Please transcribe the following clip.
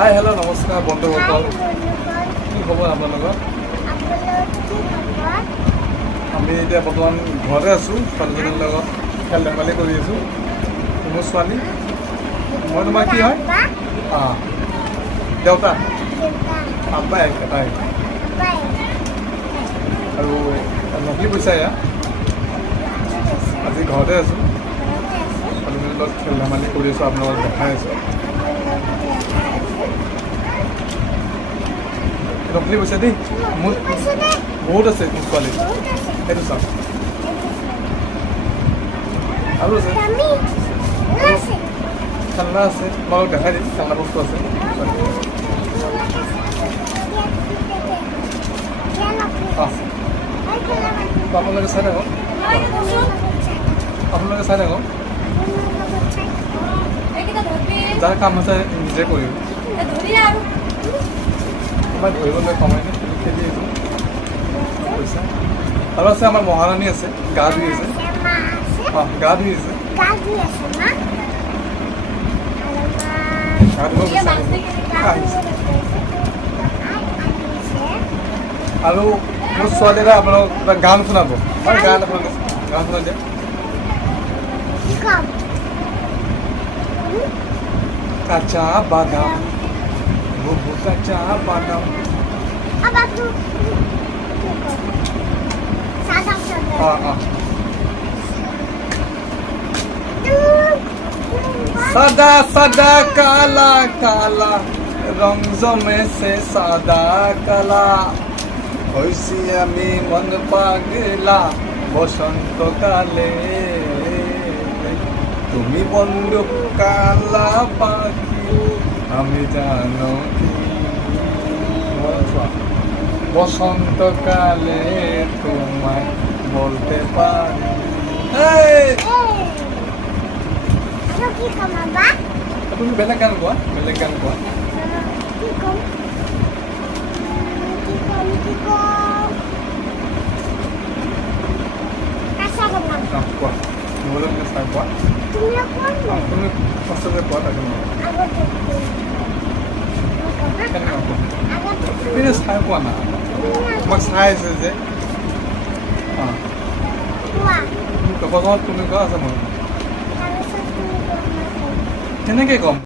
Hi hello' নমস্কাৰ বন্ধুসকল, কি খবৰ আপোনালোকৰ? আমি এতিয়া বৰ্তমান ঘৰতে আছোঁ, ছোৱালীজনীৰ লগত খেল ধেমালি কৰি আছোঁ। মোৰ ছোৱালী, মই তোমাৰ কি হয়? দেউতা, আব্বাই এটাই। আৰু নকলি পইচা এয়া। আজি ঘৰতে আছোঁ, ছোৱালীজনীৰ লগত খেল ধেমালি কৰি আছোঁ, আপোনালোকক দেখাই আছোঁ। নকলি পইচা দেই, মোৰ বহুত আছে মোৰ ছোৱালী। সেইটো চাওক, আৰু আছে খেলনা আছে, তোমালোকক দেখাই দিম। খেলনা বস্তু আছে, আপোনালোকে চাই থাকক, আপোনালোকে চাই থাকক। যাৰ কাম আছে নিজে কৰিম। মই ধৰিবলৈ সময় নাই, খেলি আছোঁ পইচা। আৰু আছে আমাৰ মহাৰাণী আছে, গা ধুই আছে। গা ধুই আছে, গা ধুব আৰু মোৰ ছোৱালী এটা আপোনালোক কিবা গান শুনাব। গান আপোনালোকে গান শুনাই দিয়ে। কাঁচা বাদাম, বুবু কাঁচা বাদাম। সাদা সাদা কালা কালা রং জমেছে সাদা কালা, হইছি আমি মন পাগলা বসন্তকালে। তুমি বন্ধু কালা পাখি, আমি জানো কি বসন্তকালে তোমায় বলতে পারি। তুমি বেলেগ গান গোৱা, বেলেগ গান গোৱা। কোৱা, মোবাইলত মানে চাই কোৱা। তুমি সঁচাকৈ কোৱা, তাকে কেনেকৈ চাই পোৱা না, তোমাক চাই আছে যে। প্ৰথমত তুমি কোৱা আছে মই কেনেকৈ ক'ম।